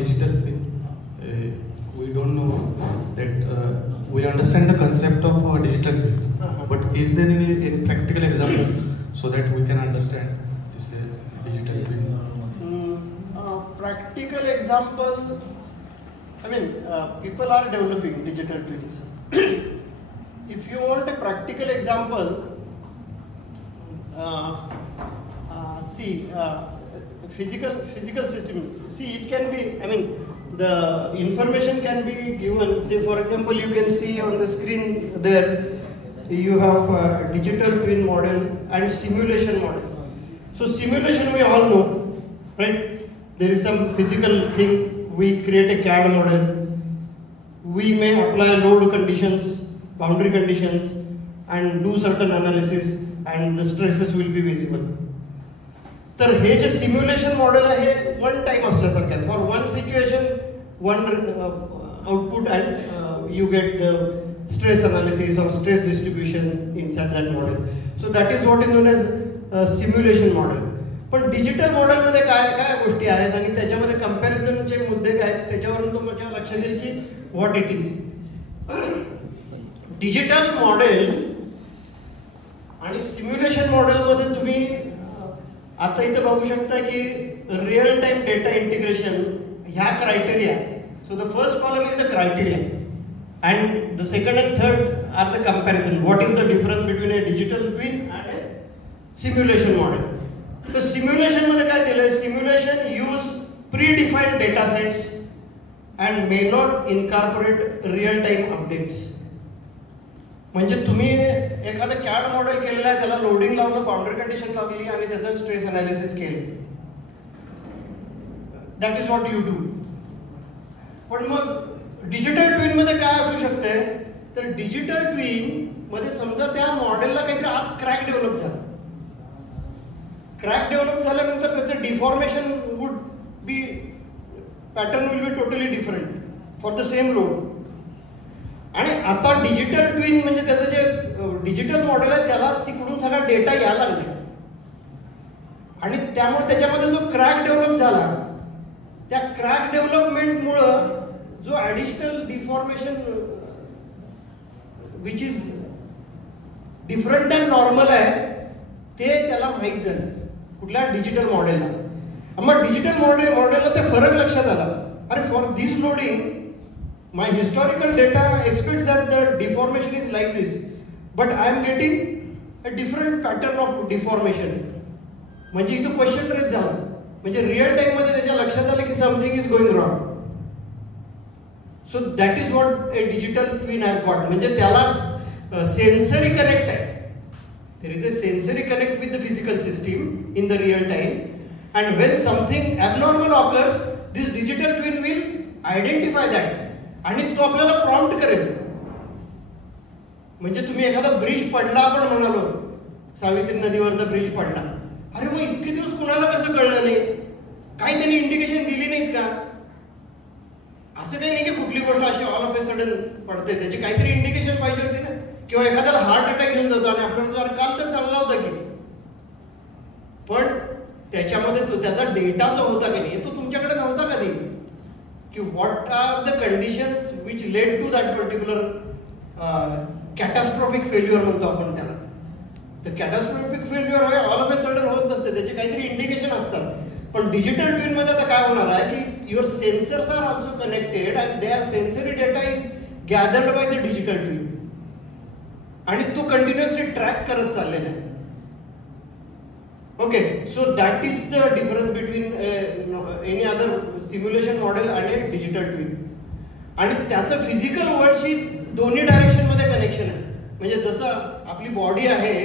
digital twin. We don't know that we understand the concept of digital twin, but is there any practical example so that we can understand this digital twin? Practical example, I mean, people are developing digital twins. If you want a practical example, physical system. See, it can be, I mean, the information can be given. Say, for example, you can see on the screen there, you have a digital twin model and simulation model. So simulation we all know, right? There is some physical thing, we create a CAD model. We may apply load conditions, boundary conditions, and do certain analysis, and the stresses will be visible. तर हे जे simulation model आहे one time असल्यासारखं आहे. For one situation one output and you get the stress analysis or stress distribution inside that model. So that is what is known as simulation model. पण digital मॉडेलमध्ये काय काय गोष्टी आहेत आणि त्याच्यामध्ये कम्पॅरिझनचे मुद्दे काय आहेत त्याच्यावरून तुमच्या लक्षात येईल की what it is. Digital model आणि सिम्युलेशन मॉडेलमध्ये तुम्ही आता इथे बघू शकता की रिअल टाइम डेटा इंटिग्रेशन ह्या criteria. So the first column is the criteria and the second and third are the comparison. What is the difference between a digital twin and a simulation model. तर simulation मध्ये काय दिलंय, simulation use predefined data sets and may not incorporate real time updates. म्हणजे तुम्ही एखादं CAD model केलेलं आहे, त्याला लोडिंग लावलं, बाउंड्री कंडिशन लावली आणि त्याचं स्ट्रेस अनालिसिस केलं. That is what you do. पण मग डिजिटल ट्विन मध्ये काय असू शकतंय, तर डिजिटल ट्विन मध्ये समजा त्या मॉडेलला काहीतरी आत क्रॅक डेव्हलप झाला. क्रॅक डेव्हलप झाल्यानंतर त्याचं deformation would be, pattern will be totally different for the same load. आणि आता डिजिटल ट्विन म्हणजे त्याचं जे डिजिटल मॉडेल आहे त्याला तिकडून सगळा डेटा यायला लागला आणि त्यामुळे त्याच्यामध्ये जो क्रॅक डेव्हलप झाला, त्या क्रॅक डेव्हलपमेंटमुळं जो additional deformation which is different than normal आहे ते त्याला माहीत झालं कुठल्या डिजिटल मॉडेलला. मग डिजिटल मॉडेलला ते फरक लक्षात आला, अरे for this loading my historical data expects that the deformation is like this, but I am getting a different pattern of deformation. म्हणजे इथं क्वेश्चन रेज झाला, म्हणजे रिअल टाइम मध्ये त्याच्या लक्षात आलं की something is going wrong. So that is what a digital twin has got. म्हणजे त्याला सेन्सरी कनेक्ट आहे. There is a sensory connect with the physical system in the real time and when something abnormal occurs this digital twin will identify that आणि तो आपल्याला prompt करेल. म्हणजे तुम्ही एखादा ब्रिज पडला, आपण म्हणालो सावित्री नदीवरचा ब्रिज पडला, अरे मग इतके दिवस कुणाला कसं कळलं नाही, काही त्यांनी इंडिकेशन दिली नाहीत का? असं काही नाही की कुठली गोष्ट अशी ऑल ऑफ ए सडन पडते, त्याची काहीतरी इंडिकेशन पाहिजे होती ना. किंवा एखाद्याला हार्ट अटॅक घेऊन जातो आणि आपण जर काल तर चांगला होता की, पण त्याच्यामध्ये तो त्याचा डेटा जो होता की नाही तो तुमच्याकडे नव्हता कधी, की what are the conditions which led to that particular catastrophic failure म्हणतो आपण त्याला. तर कॅटास्ट्रॉफिक फेल्युअर हे ऑल ऑफ ए सडन होत नसते, त्याचे काहीतरी इंडिकेशन असतात. पण डिजिटल ट्विन मध्ये आता काय होणार आहे की your sensors are also connected and their sensory data is gathered by the digital twin आणि तो कंटिन्युअसली ट्रॅक करत चाललेला आहे. Okay, so that is the difference between any other simulation model आणि डिजिटल ट्विन. आणि त्याचं फिजिकल वर्ल्डशी दोन्ही direction मध्ये कनेक्शन आहे. म्हणजे जसं आपली बॉडी आहे,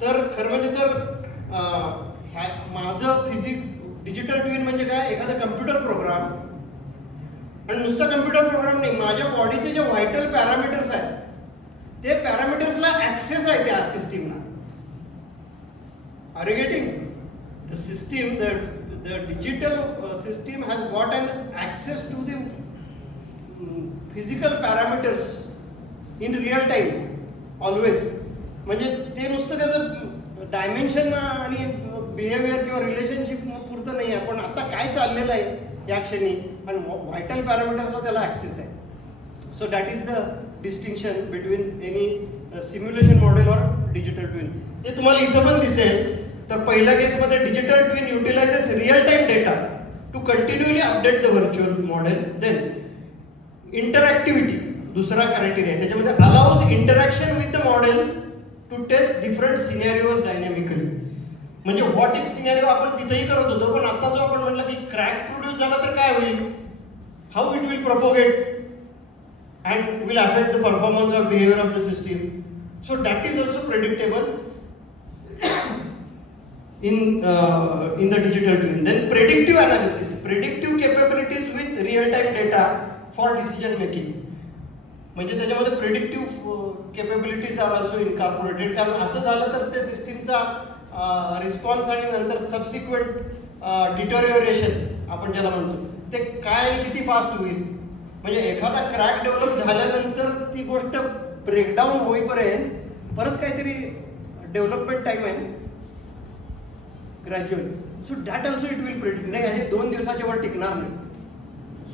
तर खरं म्हणजे तर माझं डिजिटल ट्विन म्हणजे काय, एखादा कम्प्युटर प्रोग्राम. आणि नुसता कम्प्युटर प्रोग्राम नाही, माझ्या बॉडीचे जे व्हायटल पॅरामीटर्स आहेत ते पॅरामीटर्सला ऍक्सेस आहे त्या सिस्टीमला. Are you getting? The system, the digital system has got an access to the physical parameters in real time, always. म्हणजे ते नुसतं त्याचं डायमेन्शन आणि बिहेवियर किंवा रिलेशनशिप पुरतं नाही आहे, पण आता काय चाललेलं आहे या क्षणी, आणि व्हायटल पॅरामीटर्सला त्याला ॲक्सेस आहे. So that is the distinction between any simulation model और डिजिटल ट्विन. ते तुम्हाला इथं पण दिसेल. तर पहिल्या केसमध्ये digital twin utilises real time data to continually update the virtual model. Then interactivity दुसरा क्रायटेरिया आहे, त्याच्यामध्ये allows interaction with the model to test different scenarios dynamically. म्हणजे व्हॉट इफ सिनेरिओ आपण तिथेही करत होतो, पण आता जो आपण म्हणलं की क्रॅक प्रोड्यूस झाला तर काय होईल, how it will propagate and will affect the performance or behaviour of the system. So that is also predictable in the digital twin. Then predictive analysis, predictive capabilities with real time data for decision making. म्हणजे त्याच्यामध्ये predictive capabilities are also incorporated. कारण असं झालं तर त्या सिस्टीमचा response आणि नंतर सबसिक्वेंट डिटोरिओरेशन आपण ज्याला म्हणतो ते काय आणि किती फास्ट होईल. म्हणजे एखादा क्रॅक डेव्हलप झाल्यानंतर ती गोष्ट ब्रेकडाऊन होईपर्यंत परत काहीतरी डेव्हलपमेंट टाईम आहे gradually. So that also it will predict. नाही हे 2 दिवसाच्या वर टिकणार नाही.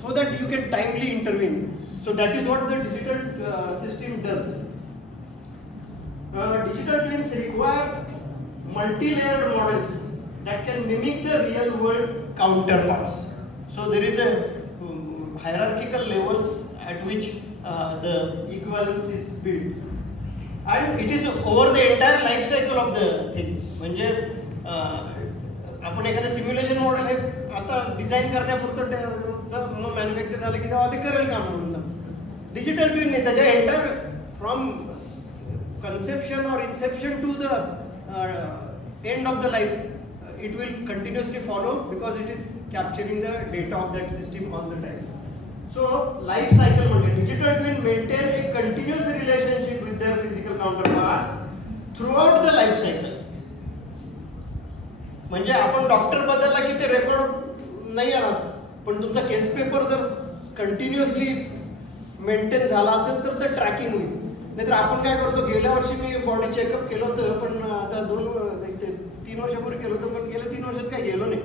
So that you can timely intervene. So that is what the digital system does. Digital twins require multi-layered models that can mimic the real world counterparts. So there is a hierarchical levels at which the equivalence is built, and it is over the entire life cycle of the thing. म्हणजे आपण एखादं simulation model आहे आता design करण्यापुरतं मग manufacture झालं की तेव्हा ते करेल काम म्हणून. डिजिटल ट्विन नाही, त्याच्या एंटायर फ्रॉम कन्सेप्शन और inception to the end of the life it will continuously follow because it is capturing the data of that system all the time. So life cycle म्हणजे digital twin maintain a continuous relationship with their physical counterparts throughout the life cycle. म्हणजे आपण doctor बदलला की ते record नाही राहत, पण तुमचा केस पेपर जर कंटिन्युअसली मेंटेन झाला असेल तर ते ट्रॅकिंग होईल. नाहीतर आपण काय करतो, गेल्या वर्षी मी बॉडी चेकअप केलं होतं पण आता 3 वर्षापूर्वी केलं होतं, पण गेल्या 3 वर्षात काय गेलो नाही.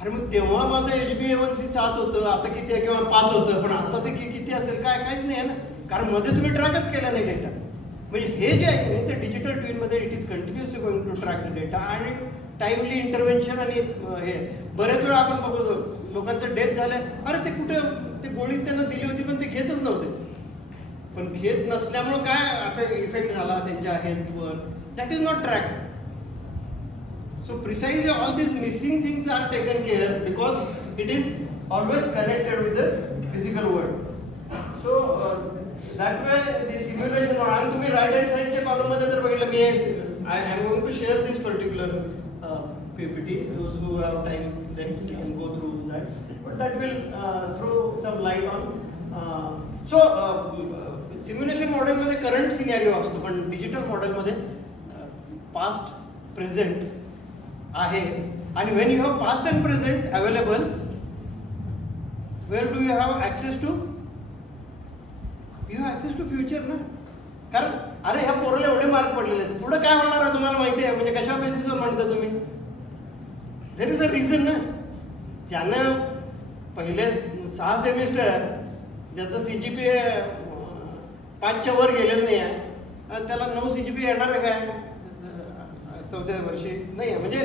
अरे मग तेव्हा माझं HbA1c 7 होतं, आता किती आहे किंवा 5 होतं, पण आता ते किती असेल काहीच नाही आहे ना, कारण मध्ये तुम्ही ट्रॅकच केला नाही डेटा. म्हणजे हे जे आहे की नाही ते डिजिटल ट्विनमध्ये it is continuously going to track the data आणि टाइमली इंटरव्हेन्शन. आणि हे बऱ्याच वेळा आपण बघतो लोकांचं डेथ झालं, अरे ते कुठं ते गोळी त्यांना दिली होती पण ते घेतच नव्हते, पण घेत नसल्यामुळं काय इफेक्ट झाला त्यांच्या हेल्थवर, that is not track. So precisely all this missing things are taken care because it is always connected with the physical world. So that way the simulation. आणि तुम्ही राईट हँड साईडच्या कॉलममध्ये जर बघितलं, मी I am going to share this particular PPT. Those who have time then can go through that, but that will throw some light on. So simulation मॉडेलमध्ये current scenario असतो, पण डिजिटल मॉडेलमध्ये past present आहे. आणि when you have past and present available, where do you have access to? You have access to future ना. कारण अरे ह्या पोराला एवढे मार्क पडलेले आहेत, पुढं काय होणार आहे तुम्हाला माहिती आहे. म्हणजे कशा बेसिसवर म्हणता तुम्ही? देर इज अ रिझन ना. ज्यानं पहिले 6 सेमिस्टर ज्याचं CGPA 5च्या वर गेलेलं नाही आहे, आणि त्याला 9 CGPA येणार आहे काय 4थ्या वर्षी नाही आहे, म्हणजे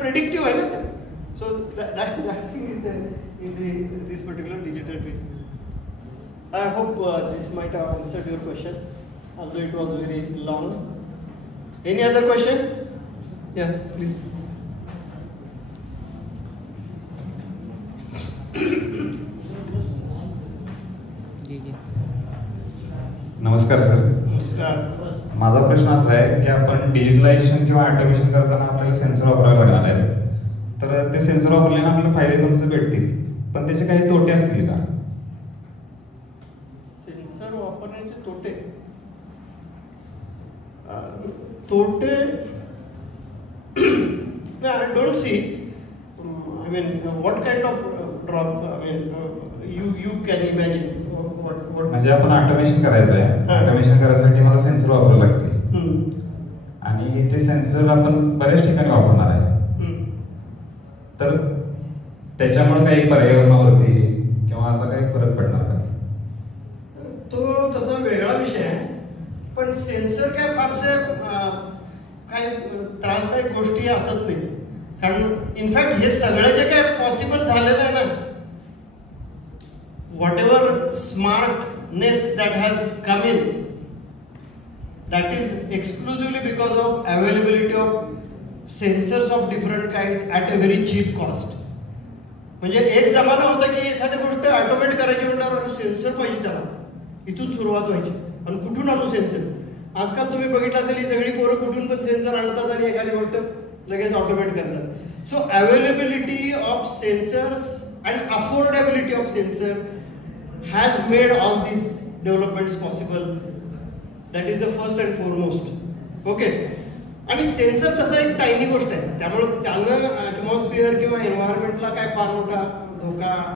प्रेडिक्टिव्ह आहे ना. So that thing is in this particular digital twin. I hope this might have answered your question, although it was very long. Any other question? Yeah, please. नमस्कार सर. नमस्कार. माझा प्रश्न असा आहे की आपण डिजिटलायझेशन किंवा ऑटोमेशन करताना आपल्याला सेन्सर वापरावे लागणार आहे, तर ते सेन्सर वापरल्याने आपल्याला फायदे पण भेटतील, पण त्याचे काही तोटे असतील का? सेन्सर वापरण्याचे तोटे तोटे I don't see. I mean, what kind of drop? I mean, you can imagine what. म्हणजे आपण ऑटोमेशन करायचं आहे, ऑटोमेशन करायसाठी मला सेन्सर वापरावे लागतील, आणि ते सेन्सर आपण बऱ्याच ठिकाणी वापरणार आहे, तर त्याच्यामुळे काही पर्यावरणावरती किंवा असा काही फरक पडणार का? तो तसा वेगळा विषय आहे, पण सेन्सर काय फारसे काय त्रासदायक गोष्टी असत नाही. कारण इनफॅक्ट हे सगळं जे काय पॉसिबल झालेलं आहे ना, whatever smartness that has come in, that is exclusively because of availability of sensors of different kind at a very cheap cost. म्हणजे एक जमाना होता की एखादी गोष्ट ऑटोमेट करायची म्हटल्यावर सेन्सर पाहिजे, त्याला इथून सुरुवात व्हायची आणि कुठून आणू सेन्सर. आजकाल तुम्ही बघितलं असेल ही सगळी पोरं कुठून पण सेन्सर आणतात आणि एखादी गोष्ट लगेच ऑटोमेट करतात. So availability of sensors and affordability of sensor has made all these developments possible. That is the first and foremost. Okay. आणि सेन्सर तसा एक टायनी गोष्ट आहे, त्यामुळे त्यानं ॲटमॉस्फिअर किंवा एन्व्हायरमेंटला काय फार मोठा धोका